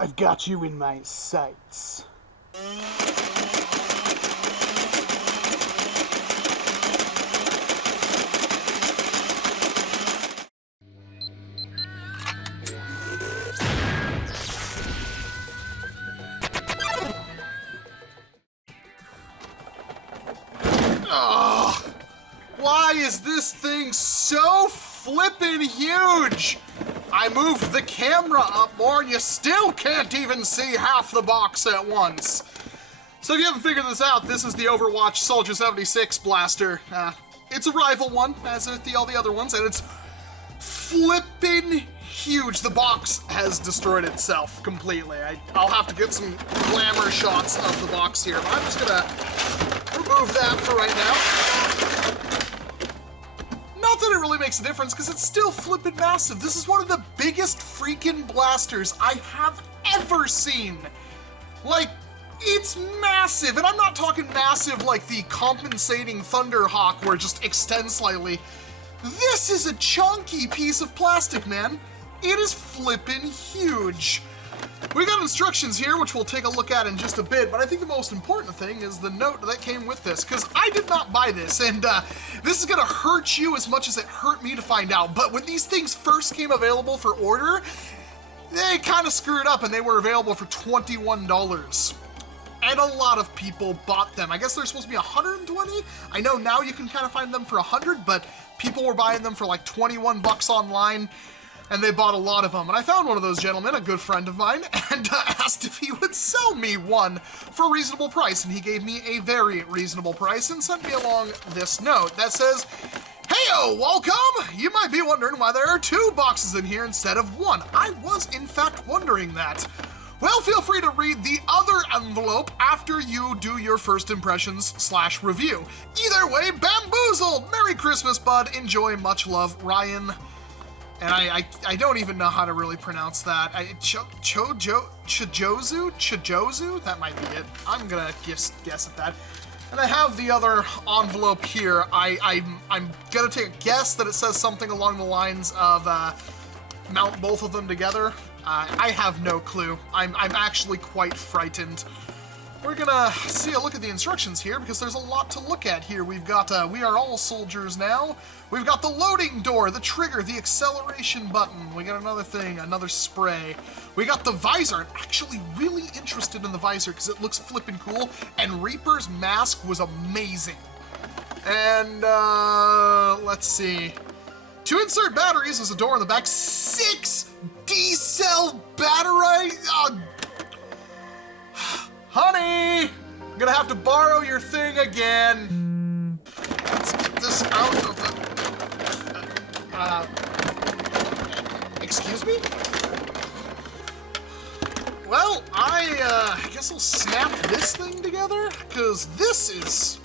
I've got you in my sights. Ugh! Why is this thing so flippin' huge? I moved the camera up more and you still can't even see half the box at once. So if you haven't figured this out, this is the Overwatch Soldier 76 blaster. It's a rival one, as with all the other ones, and it's flippin' huge. The box has destroyed itself completely. I'll have to get some glamour shots of the box here, but I'm just gonna remove that for right now. Not that it really makes a difference, because it's still flippin' massive. This is one of the biggest freaking blasters I have ever seen. Like, it's massive, and I'm not talking massive like the compensating Thunderhawk where it just extends slightly. This is a chunky piece of plastic, man. It is flippin' huge. We got instructions here, which we'll take a look at in just a bit, but I think the most important thing is the note that came with this, because I did not buy this, and this is gonna hurt you as much as it hurt me to find out, but when these things first came available for order, they kind of screwed up, and they were available for $21. And a lot of people bought them. I guess they're supposed to be 120. I know now you can kind of find them for 100, but people were buying them for like 21 bucks online, and they bought a lot of them. And I found one of those gentlemen, a good friend of mine, and asked if he would sell me one for a reasonable price, and he gave me a very reasonable price and sent me along this note that says, "Heyo, Walcom! You might be wondering why there are 2 boxes in here instead of 1. I was, in fact, wondering that. Well, feel free to read the other envelope after you do your first impressions/review. Either way, bamboozled! Merry Christmas, bud. Enjoy. Much love, Ryan." And I don't even know how to really pronounce that. Chjozu? That might be it. I'm gonna guess at that. And I have the other envelope here. I'm gonna take a guess that it says something along the lines of mount both of them together. I have no clue. I'm actually quite frightened. We're gonna see a look at the instructions here because there's a lot to look at here. We've got, we are all soldiers now. We've got the loading door, the trigger, the acceleration button. We got another thing, another spray. We got the visor. I'm actually really interested in the visor because it looks flippin' cool. And Reaper's mask was amazing. And, let's see. To insert batteries is a door in the back. 6 D-cell battery. Honey, I'm gonna have to borrow your thing again. Let's get this out of the... excuse me? Well, I guess I'll snap this thing together, because this is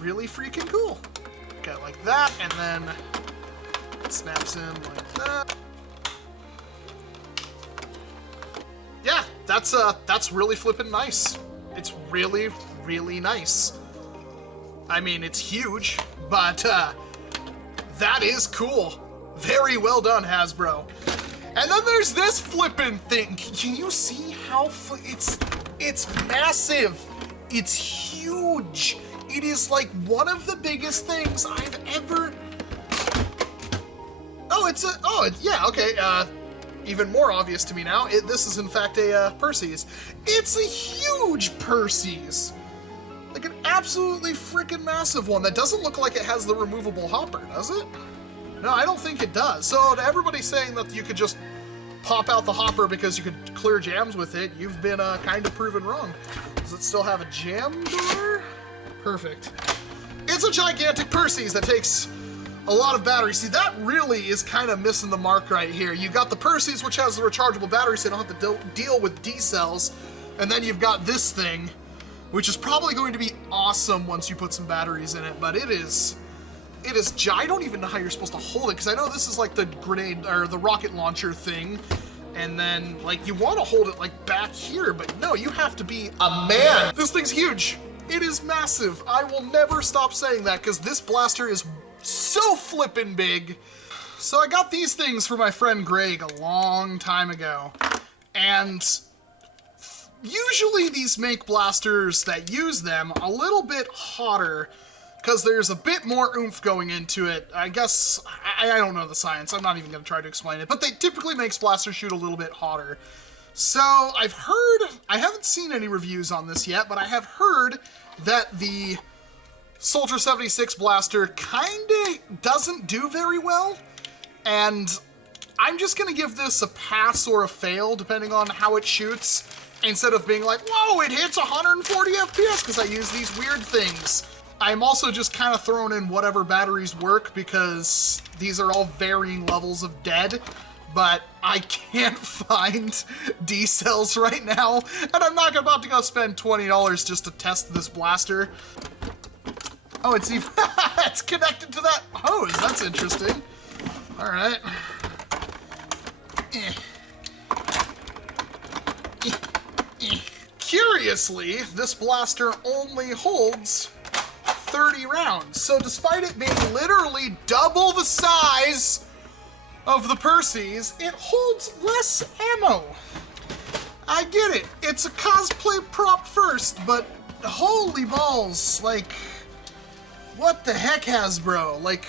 really freaking cool. Okay, like that, and then it snaps in like that. Yeah, that's really flippin' nice. It's really, really nice. I mean, it's huge, but that is cool. Very well done, Hasbro. And then there's this flippin' thing. Can you see how it's massive? It's huge. It is like one of the biggest things I've ever... yeah, okay, even more obvious to me now, this is in fact a Perseus. It's a huge Perseus! Like an absolutely freaking massive one that doesn't look like it has the removable hopper, does it? No, I don't think it does. So to everybody saying that you could just pop out the hopper because you could clear jams with it, you've been kind of proven wrong. Does it still have a jam door? Perfect. It's a gigantic Perseus that takes a lot of batteries. See, that really is kind of missing the mark right here. You've got the Perseus, which has the rechargeable battery, so you don't have to deal with D-cells. And then you've got this thing, which is probably going to be awesome once you put some batteries in it, but it is I don't even know how you're supposed to hold it, because I know this is like the grenade, or the rocket launcher thing, and then, like, you want to hold it, like, back here, but no, you have to be a man. This thing's huge. It is massive. I will never stop saying that, because this blaster is so flippin' big. So I got these things for my friend Greg a long time ago, and usually these make blasters that use them a little bit hotter because there's a bit more oomph going into it. I guess, I don't know the science, I'm not even going to try to explain it, but they typically make blasters shoot a little bit hotter. So I've heard, I haven't seen any reviews on this yet, but I have heard that the Soldier 76 blaster kinda doesn't do very well, and I'm just gonna give this a pass or a fail depending on how it shoots, instead of being like, whoa, it hits 140 FPS because I use these weird things. I'm also just kind of throwing in whatever batteries work because these are all varying levels of dead, but I can't find D cells right now, and I'm not about to go spend $20 just to test this blaster. Oh, it's even it's connected to that hose. That's interesting. All right. Curiously, this blaster only holds 30 rounds. So despite it being literally double the size of the Percy's, it holds less ammo. I get it. It's a cosplay prop first, but holy balls, like, what the heck, Hasbro? Like,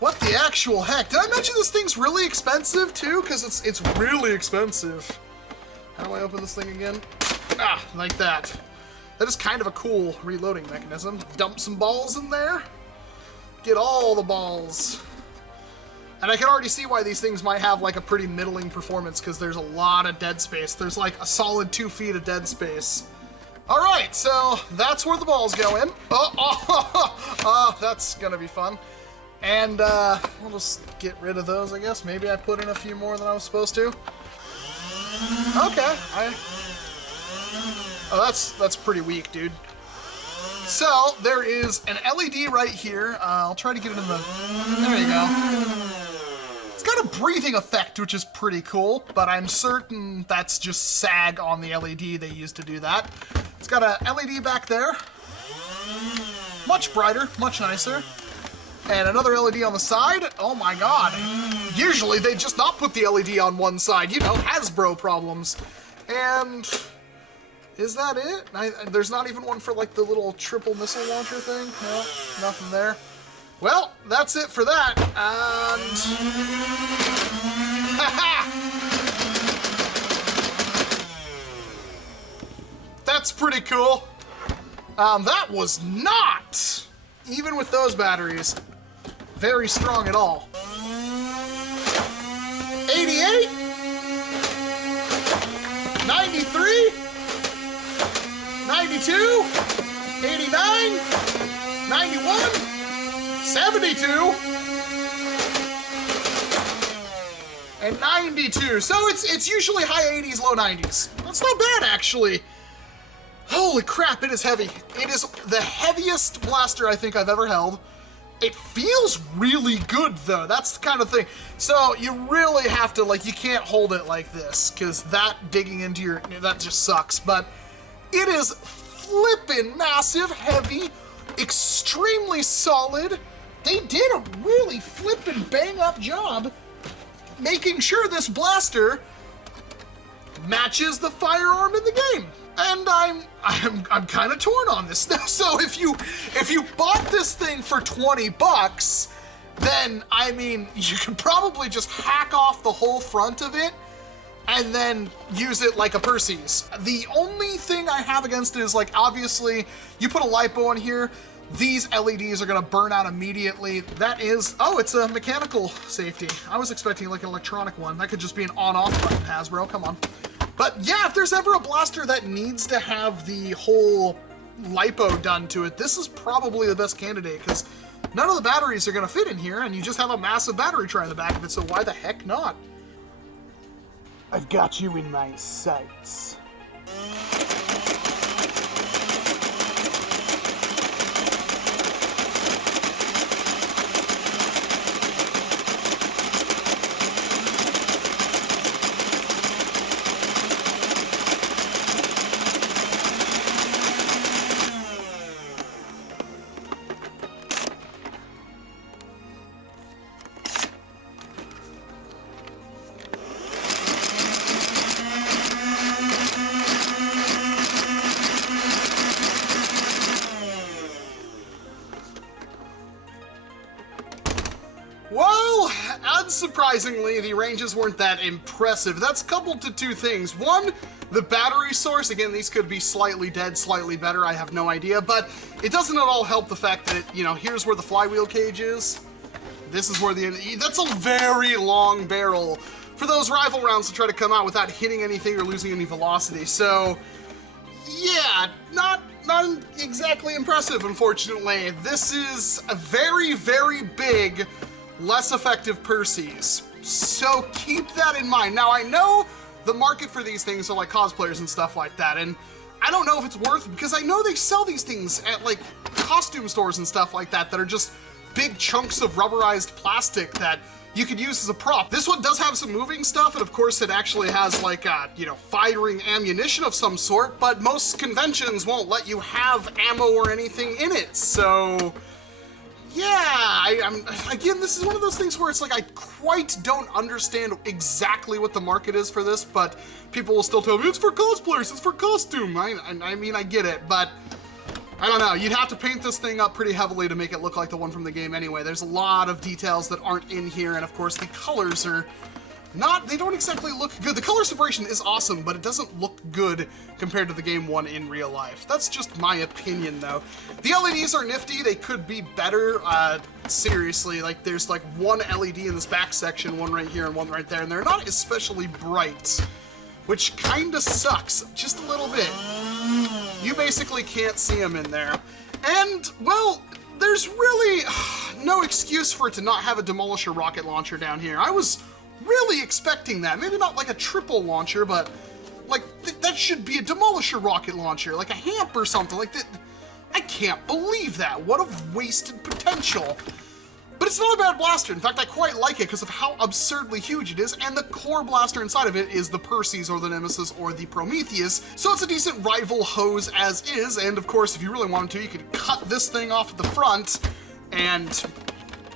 what the actual heck? Did I mention this thing's really expensive too? Because it's really expensive. How do I open this thing again? Ah, like that. That is kind of a cool reloading mechanism. Dump some balls in there. Get all the balls. And I can already see why these things might have like a pretty middling performance because there's a lot of dead space. There's like a solid 2 feet of dead space. All right, so that's where the balls go in. That's gonna be fun. And we'll just get rid of those, I guess. Maybe I put in a few more than I was supposed to. Okay, oh, that's pretty weak, dude. So there is an LED right here. I'll try to get it in the. There you go. It's got a breathing effect, which is pretty cool, but I'm certain that's just sag on the LED they used to do that. It's got a LED back there. Much brighter, much nicer. And another LED on the side. Oh my god. Usually they just not put the LED on one side. You know, Hasbro problems. And is that it? There's not even one for like the little triple missile launcher thing? No, nothing there. Well, that's it for that. And that's pretty cool. That was not, even with those batteries, very strong at all. 88, 93, 92, 89, 91, 72, and 92. So it's usually high 80s, low 90s. That's not bad, actually. Holy crap, it is heavy. It is the heaviest blaster I think I've ever held. It feels really good, though. That's the kind of thing. So you really have to, like, you can't hold it like this, because that digging into your, that just sucks. But it is flippin' massive, heavy, extremely solid. They did a really flippin' bang-up job making sure this blaster matches the firearm in the game. And I'm kind of torn on this now. So if you bought this thing for 20 bucks, then I mean you could probably just hack off the whole front of it and then use it like a Percy's. The only thing I have against it is, like, obviously you put a lipo in here, these LEDs are gonna burn out immediately. That is, oh, it's a mechanical safety. I was expecting like an electronic one. That could just be an on-off button, Hasbro, come on. But yeah, if there's ever a blaster that needs to have the whole lipo done to it, this is probably the best candidate, because none of the batteries are going to fit in here, and you just have a massive battery tray in the back of it, so why the heck not? I've got you in my sights. surprisingly, the ranges weren't that impressive. That's coupled to two things. One, the battery source. Again, these could be slightly dead, slightly better, I have no idea, but it doesn't at all help the fact that, you know, here's where the flywheel cage is. This is where that's a very long barrel for those rifle rounds to try to come out without hitting anything or losing any velocity. So, yeah, not exactly impressive, unfortunately. This is a very, very big, less effective Perseus. So keep that in mind. Now, I know the market for these things are like cosplayers and stuff like that, and I don't know if it's worth it, because I know they sell these things at like costume stores and stuff like that that are just big chunks of rubberized plastic that you could use as a prop. This one does have some moving stuff, and of course it actually has like you know, firing ammunition of some sort, but most conventions won't let you have ammo or anything in it. So yeah, again, this is one of those things where it's like I quite don't understand exactly what the market is for this, but people will still tell me it's for cosplayers, it's for costume. I mean, I get it, but I don't know, you'd have to paint this thing up pretty heavily to make it look like the one from the game anyway. There's a lot of details that aren't in here, and of course the colors are they don't exactly look good. The color separation is awesome, but it doesn't look good compared to the game one in real life. That's just my opinion, though. The LEDs are nifty, they could be better. Seriously, like there's like one LED in this back section, one right here and one right there, and they're not especially bright, which kinda sucks, just a little bit. You basically can't see them in there. And, well, there's really no excuse for it to not have a Demolisher rocket launcher down here. I was really expecting that. Maybe not like a triple launcher, but like that should be a Demolisher rocket launcher, like a HAMP or something like that. I can't believe that. What a wasted potential. But it's not a bad blaster. In fact, I quite like it because of how absurdly huge it is, and the core blaster inside of it is the Perseus or the Nemesis or the Prometheus, so it's a decent rival hose as is, and of course, if you really wanted to, you could cut this thing off at the front and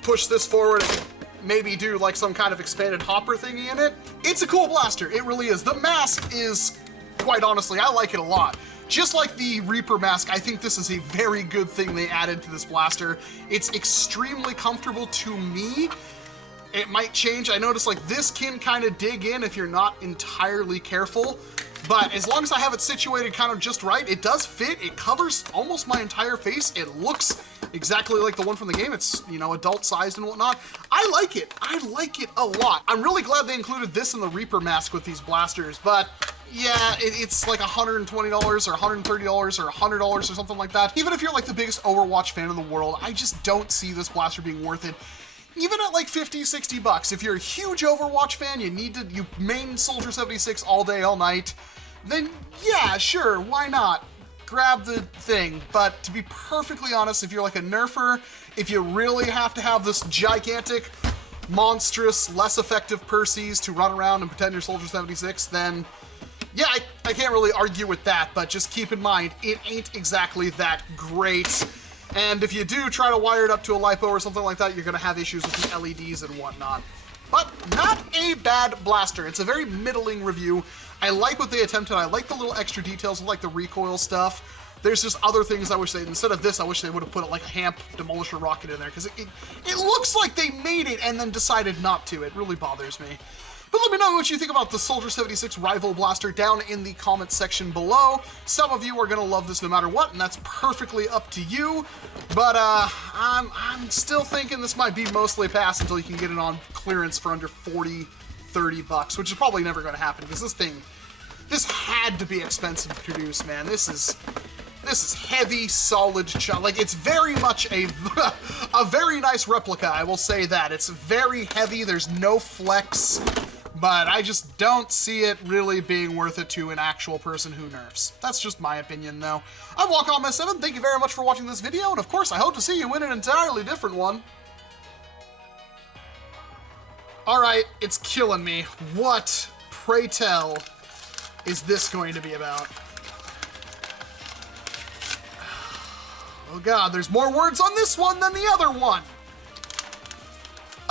push this forward and maybe do like some kind of expanded hopper thingy in it. It's a cool blaster, it really is. The mask is, quite honestly, I like it a lot. Just like the Reaper mask, I think this is a very good thing they added to this blaster. It's extremely comfortable to me. It might change. I noticed like this can kind of dig in if you're not entirely careful, but as long as I have it situated kind of just right, it does fit. It covers almost my entire face. It looks exactly like the one from the game. It's, you know, adult sized and whatnot. I like it. I like it a lot. I'm really glad they included this in the Reaper mask with these blasters, but yeah, it's like $120 or $130 or $100 or something like that. Even if you're like the biggest Overwatch fan in the world, I just don't see this blaster being worth it. Even at like 50, 60 bucks, if you're a huge Overwatch fan, you main Soldier 76 all day, all night, then yeah, sure, why not? Grab the thing. But to be perfectly honest, if you're like a nerfer, if you really have to have this gigantic, monstrous, less effective Perseus to run around and pretend you're Soldier 76, then yeah, I can't really argue with that, but just keep in mind, it ain't exactly that great. And if you do try to wire it up to a LiPo or something like that, you're gonna have issues with the LEDs and whatnot. But not a bad blaster. It's a very middling review. I like what they attempted. I like the little extra details, like the recoil stuff. There's just other things I wish they, instead of this, I wish they would have put like a HAMP Demolisher rocket in there, because it looks like they made it and then decided not to. It really bothers me. But let me know what you think about the Soldier 76 Rival Blaster down in the comments section below. Some of you are gonna love this no matter what, and that's perfectly up to you. But I'm still thinking this might be mostly pass until you can get it on clearance for under 40, 30 bucks, which is probably never gonna happen, because this had to be expensive to produce, man. This is heavy, solid, like it's very much a very nice replica, I will say that. It's very heavy, there's no flex, but I just don't see it really being worth it to an actual person who nerfs. That's just my opinion, though. I'm Walcom S7, thank you very much for watching this video, and of course I hope to see you in an entirely different one. Alright, it's killing me. What, pray tell, is this going to be about? Oh god, there's more words on this one than the other one!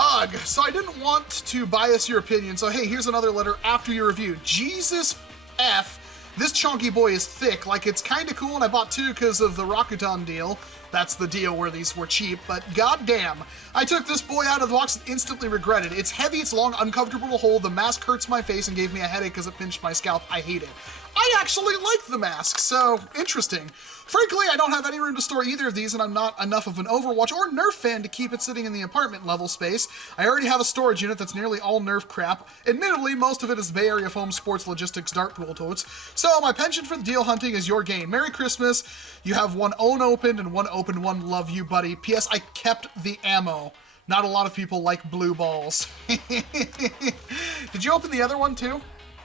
Ugh, so I didn't want to bias your opinion, so hey, here's another letter after your review. Jesus F This chunky boy is thick. Like, it's kind of cool, and I bought 2 because of the Rakuten deal. That's the deal where these were cheap, but goddamn. I took this boy out of the box and instantly regretted it. It's heavy, it's long, uncomfortable to hold. The mask hurts my face and gave me a headache because it pinched my scalp. I hate it. I actually like the mask, so interesting. Frankly, I don't have any room to store either of these, and I'm not enough of an Overwatch or NERF fan to keep it sitting in the apartment level space. I already have a storage unit that's nearly all NERF crap. Admittedly, most of it is Bay Area foam sports logistics dart pool totes. So my penchant for the deal hunting is your game. Merry Christmas. You have one unopened and one opened one. Love you, buddy. P.S. I kept the ammo. Not a lot of people like blue balls. Did you open the other one too?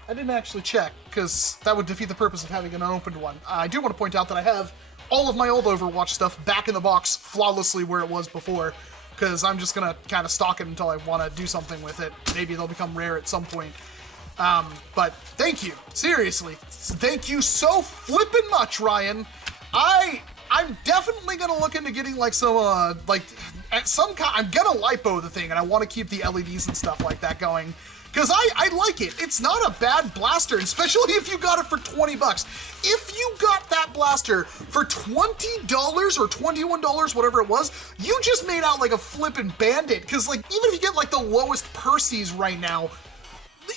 I didn't actually check, because that would defeat the purpose of having an unopened one. I do want to point out that I have all of my old Overwatch stuff back in the box flawlessly where it was before, because I'm just going to kind of stock it until I want to do something with it. Maybe they'll become rare at some point. But thank you. Seriously. Thank you so flippin' much, Ryan. I'm definitely going to look into getting like some, I'm going to lipo the thing, and I want to keep the LEDs and stuff like that going. Because I like it. It's not a bad blaster, especially if you got it for 20 bucks. If you got that blaster for $20 or $21, whatever it was, you just made out like a flippin' bandit. Because like, even if you get like the lowest Percy's right now,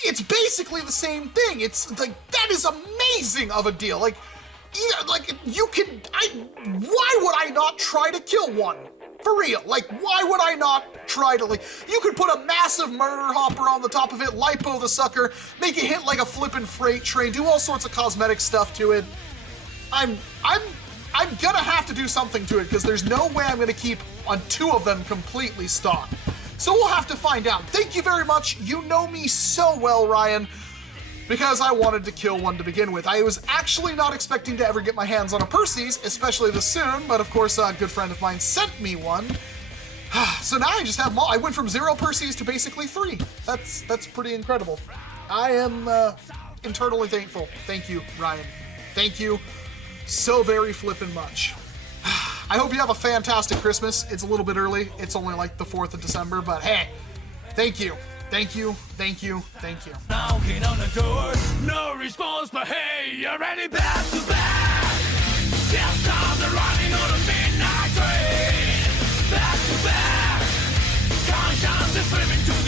it's basically the same thing. It's like, that is amazing of a deal. Like, yeah, like you can, why would I not try to kill one? For real, like, why would I not try to, like, you could put a massive murder hopper on the top of it, lipo the sucker, make it hit like a flippin' freight train, do all sorts of cosmetic stuff to it. I'm gonna have to do something to it, because there's no way I'm gonna keep on 2 of them completely stocked. So we'll have to find out. Thank you very much. You know me so well, Ryan, because I wanted to kill one to begin with. I was actually not expecting to ever get my hands on a Percy's, especially this soon, but of course a good friend of mine sent me one. So now I just have them all. I went from 0 Percy's to basically 3. That's pretty incredible. I am internally thankful. Thank you, Ryan. Thank you so very flippin' much. I hope you have a fantastic Christmas. It's a little bit early. It's only like the 4th of December, but hey, thank you. Thank you, thank you, thank you. Knocking on the door, no response, but hey, you're ready back to back. Just time they're running on a midnight train. Back to back, conscience is swimming to the